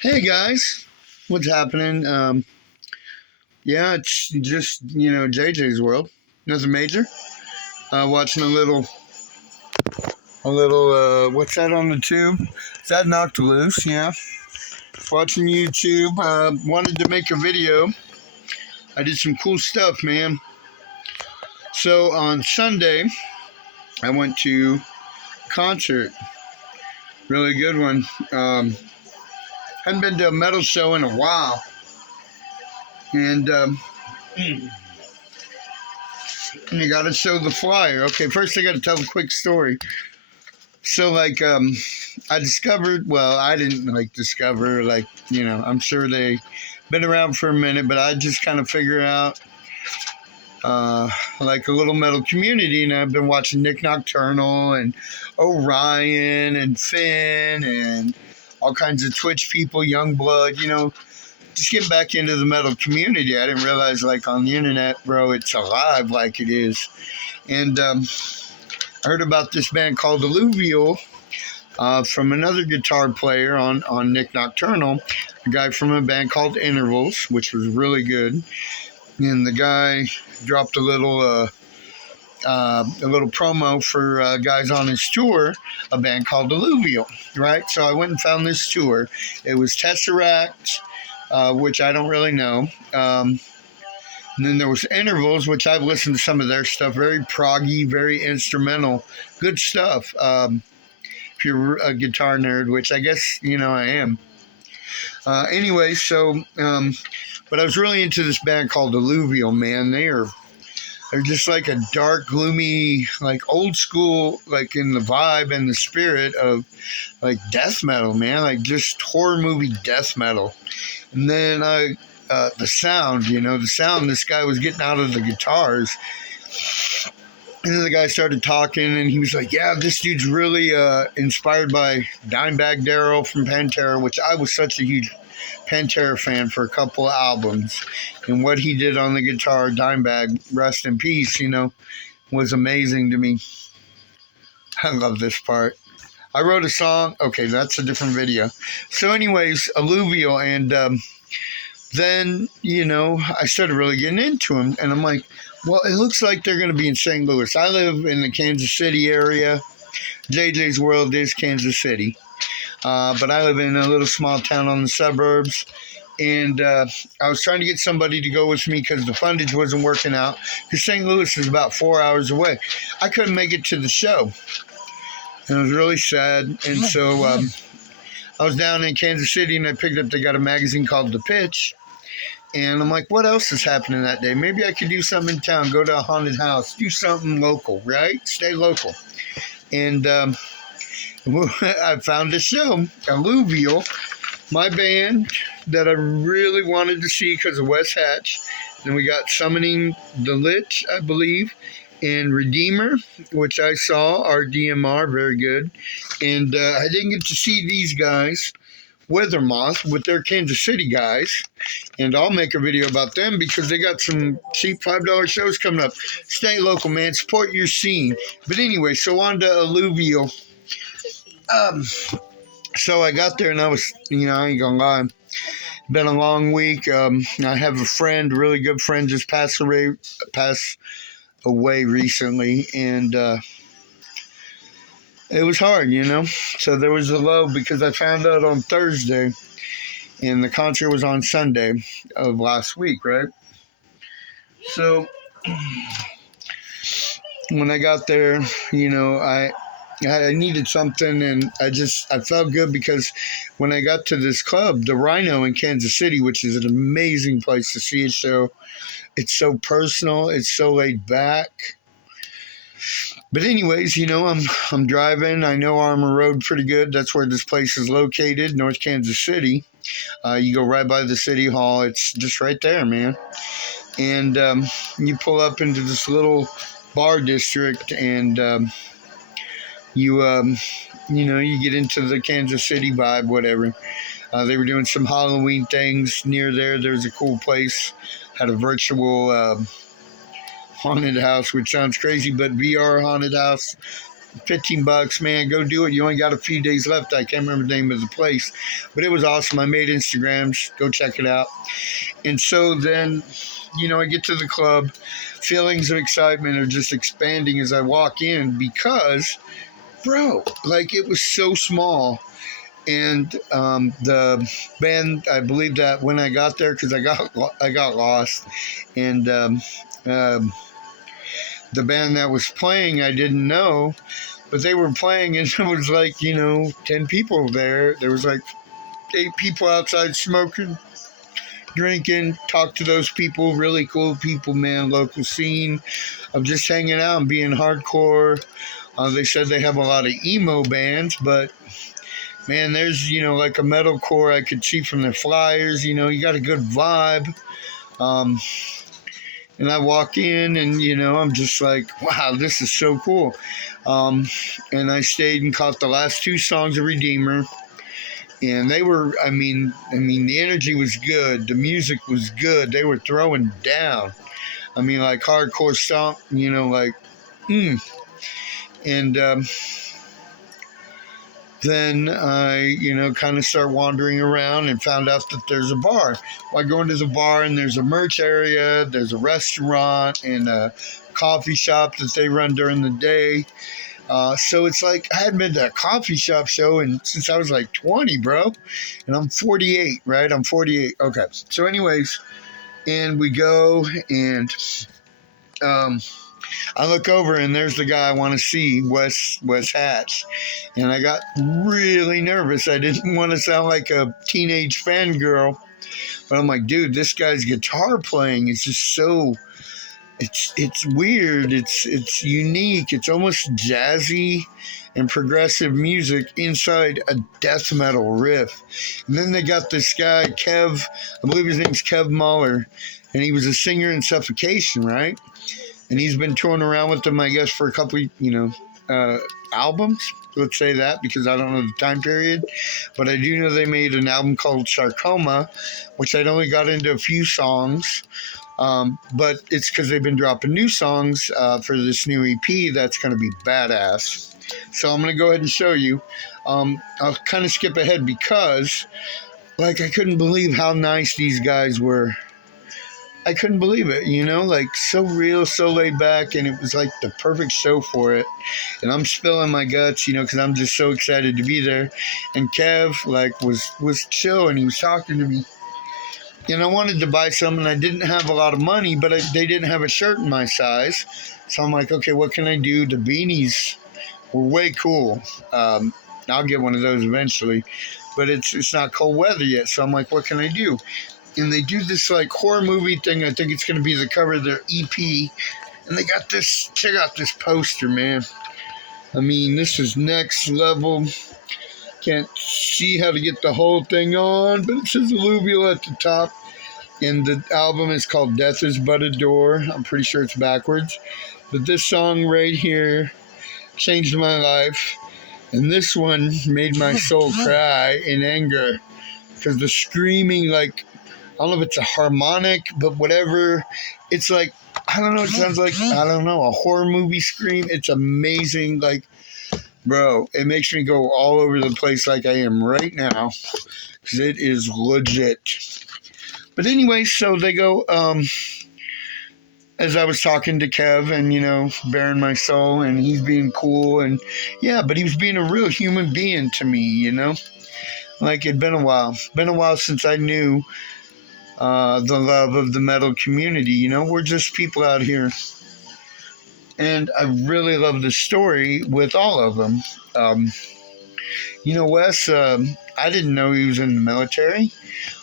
Hey guys, what's happening? Yeah, it's just JJ's World. Nothing major. Watching a little. What's that on the tube? Is that an Oct.22? Yeah. Watching YouTube. Wanted to make a video. I did some cool stuff, man. So on Sunday, I went to a concert. Really good one. Hadn't been to a metal show in a while, and you got to show the flyer. Okay, first I got to tell a quick story. So, I discovered, well, I didn't, discover, I'm sure they been around for a minute, but I just kind of figured out, a little metal community, and I've been watching Nick Nocturnal and Orion and Finn and all kinds of Twitch people, Youngblood, just getting back into the metal community. I didn't realize, on the internet, bro, it's alive like it is. And, I heard about this band called Alluvial from another guitar player on Nick Nocturnal, a guy from a band called Intervals, which was really good. And the guy dropped a little promo for guys on his tour, a band called Alluvial, right? So I went and found this tour. It was Tesseract, which I don't really know. And then there was Intervals, which I've listened to some of their stuff. Very proggy, very instrumental. Good stuff. If you're a guitar nerd, which I guess, I am. Anyway, but I was really into this band called Alluvial, man. They're just like a dark, gloomy, old school, in the vibe and the spirit of, death metal, man. Just horror movie death metal. And then the sound, this guy was getting out of the guitars. And then the guy started talking, and he was like, yeah, this dude's really inspired by Dimebag Darrell from Pantera, which I was such a huge Pantera fan for a couple of albums. And what he did on the guitar, Dimebag, rest in peace, was amazing to me. I love this part. I wrote a song. Okay, that's a different video. So anyways, Alluvial, and then, I started really getting into them, and I'm like, well, it looks like they're going to be in St. Louis. I live in the Kansas City area. JJ's World is Kansas City. But I live in a little small town on the suburbs, and I was trying to get somebody to go with me because the fundage wasn't working out, because St. Louis is about 4 hours away. I couldn't make it to the show, and it was really sad, and so I was down in Kansas City, and they got a magazine called The Pitch. And I'm like, what else is happening that day? Maybe I could do something in town, go to a haunted house, do something local, right? Stay local. And I found a show, Alluvial, my band that I really wanted to see because of Wes Hatch. Then we got Summoning the Lich, I believe, and Redeemer, which I saw, RDMR, very good. And I didn't get to see these guys, WitherMoth, with their Kansas City guys, and I'll make a video about them because they got some cheap $5 shows coming up. Stay local, man. Support your scene. But anyway, so on to Alluvial. So I got there, and I was, I ain't gonna lie, been a long week. I have a friend, really good friend, just passed away recently, and it was hard, So there was a low because I found out on Thursday, and the concert was on Sunday of last week, right? So when I got there, I needed something, and I felt good because when I got to this club, the Rino in Kansas City, which is an amazing place to see a show, it's so personal, it's so laid back. But anyways, I'm driving. I know Armour Road pretty good. That's where this place is located, North Kansas City. You go right by the city hall. It's just right there, man. And you pull up into this little bar district, and you get into the Kansas City vibe, whatever. They were doing some Halloween things near there. There's a cool place. Had a virtual haunted house, which sounds crazy, but VR haunted house, $15, man, go do it. You only got a few days left. I can't remember the name of the place, but it was awesome. I made Instagrams. Go check it out. And so then, I get to the club. Feelings of excitement are just expanding as I walk in because, bro, like it was so small. And the band, I believe that when I got there, because I got lost, and the band that was playing, I didn't know, but they were playing, and there was like 10 people there. There was like 8 people outside smoking, drinking. Talked to those people, really cool people, man. Local scene of just hanging out and being hardcore. They said they have a lot of emo bands, but man, there's like a metalcore I could see from their flyers. You got a good vibe. And I walk in, and I'm just like, wow, this is so cool. And I stayed and caught the last 2 songs of Redeemer. And they were, I mean, the energy was good. The music was good. They were throwing down. I mean, like hardcore stomp, like, And then I, kind of start wandering around and found out that there's a bar. Well, I go into the bar, and there's a merch area, there's a restaurant, and a coffee shop that they run during the day. So it's like I hadn't been to a coffee shop show since I was like 20, bro. And I'm 48, right? I'm 48. Okay. So anyways, and we go, and I look over, and there's the guy I want to see, Wes Hatch. And I got really nervous. I didn't want to sound like a teenage fangirl. But I'm like, dude, this guy's guitar playing is just so... It's weird. It's unique. It's almost jazzy and progressive music inside a death metal riff. And then they got this guy, Kev, I believe his name's Kev Mahler, and he was a singer in Suffocation, right? And he's been touring around with them, I guess, for a couple, albums. Let's say that, because I don't know the time period. But I do know they made an album called Sarcoma, which I'd only got into a few songs. But it's because they've been dropping new songs for this new EP that's going to be badass. So I'm going to go ahead and show you. I'll kind of skip ahead because, like, I couldn't believe how nice these guys were. I couldn't believe it, like so real, so laid back, and it was like the perfect show for it. And I'm spilling my guts, because I'm just so excited to be there. And Kev, like, was chill, and he was talking to me. And I wanted to buy some, and I didn't have a lot of money, but they didn't have a shirt in my size. So I'm like, okay, what can I do? The beanies were way cool. I'll get one of those eventually, but it's not cold weather yet. So I'm like, what can I do? And they do this like horror movie thing. I think it's going to be the cover of their EP. And they got this, check out this poster, man. I mean, this is next level. Can't see how to get the whole thing on, but it says Alluvial at the top. And the album is called Death is But a Door. I'm pretty sure it's backwards. But this song right here changed my life. And this one made my soul cry in anger. Because the screaming, like, I don't know if it's a harmonic, but whatever. It's like, I don't know, it sounds like, I don't know, a horror movie scream. It's amazing. Like, bro, it makes me go all over the place like I am right now. Because it is legit. But anyway, so they go, as I was talking to Kev and, bearing my soul, and he's being cool. And yeah, but he was being a real human being to me, Like, it'd been a while. Been a while since I knew the love of the metal community. We're just people out here. And I really love the story with all of them. Wes, I didn't know he was in the military,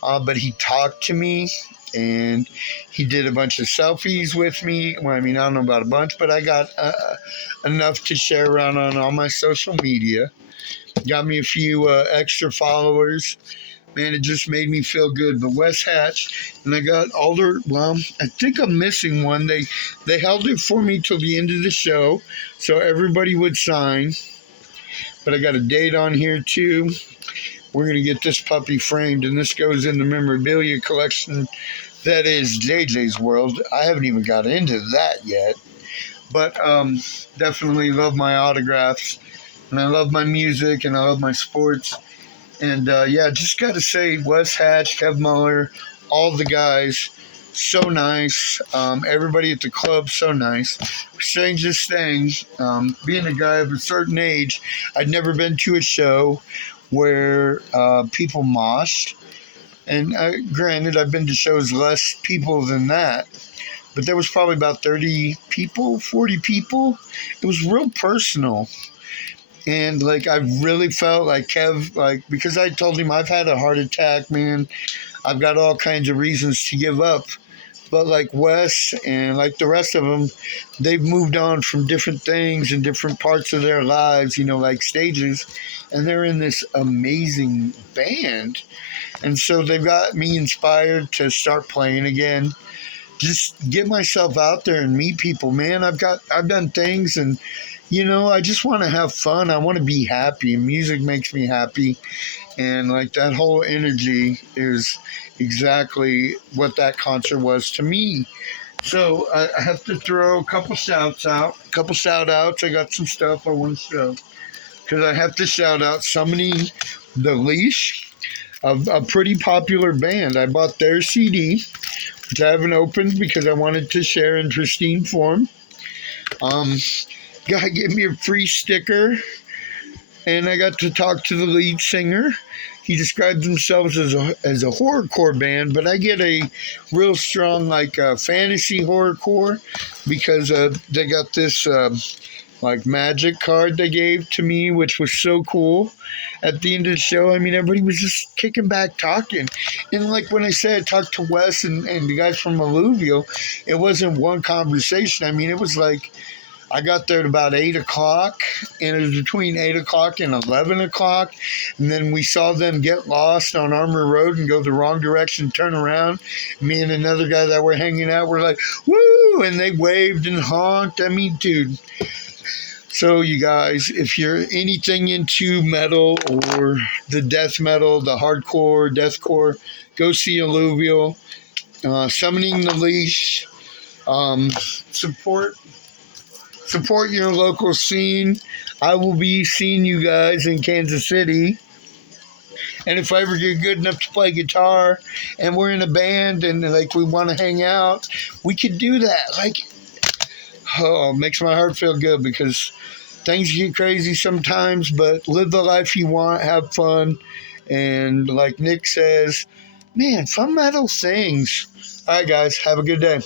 but he talked to me, and he did a bunch of selfies with me. Well, I mean, I don't know about a bunch, but I got enough to share around on all my social media. Got me a few extra followers. Man, it just made me feel good. But Wes Hatch, and I got all their, well, I think I'm missing one. They held it for me till the end of the show, so everybody would sign. But I got a date on here, too. We're going to get this puppy framed, and this goes in the memorabilia collection that is JJ's world. I haven't even got into that yet. But definitely love my autographs, and I love my music, and I love my sports. And yeah, just got to say, Wes Hatch, Kev Muller, all the guys, so nice. Everybody at the club, so nice. Strangest thing, being a guy of a certain age, I'd never been to a show where people moshed. And granted, I've been to shows less people than that, but there was probably about 30 people, 40 people. It was real personal. And like I really felt like Kev, like because I told him I've had a heart attack, man. I've got all kinds of reasons to give up. But like Wes and like the rest of them, they've moved on from different things and different parts of their lives, you know, like stages, and they're in this amazing band. And so they've got me inspired to start playing again, just get myself out there and meet people, man. I've done things, and you know, I just want to have fun. I want to be happy, and music makes me happy. And like that whole energy is exactly what that concert was to me. So I have to throw a couple shouts out, a couple shout outs. I got some stuff I want to show, because I have to shout out somebody, the Leash, a pretty popular band. I bought their CD, which I haven't opened because I wanted to share in pristine form. Guy gave me a free sticker, and I got to talk to the lead singer. He describes themselves as a horrorcore band, but I get a real strong like fantasy horrorcore, because they got this like magic card they gave to me, which was so cool. At the end of the show, I mean, everybody was just kicking back, talking. And like when I said, I talked to Wes and the guys from Alluvial, it wasn't one conversation. I mean, it was like I got there at about 8 o'clock, and it was between 8 o'clock and 11 o'clock. And then we saw them get lost on Armour Road and go the wrong direction, turn around. Me and another guy that were hanging out were like, woo! And they waved and honked. I mean, dude. So, you guys, if you're anything into metal or the death metal, the hardcore, deathcore, go see Alluvial. Summoning the Leash. Support your local scene. I will be seeing you guys in Kansas City. And if I ever get good enough to play guitar and we're in a band and like we want to hang out, we could do that. Like, oh, it makes my heart feel good, because things get crazy sometimes, but live the life you want, have fun. And like Nick says, man, fun metal things. All right, guys, have a good day.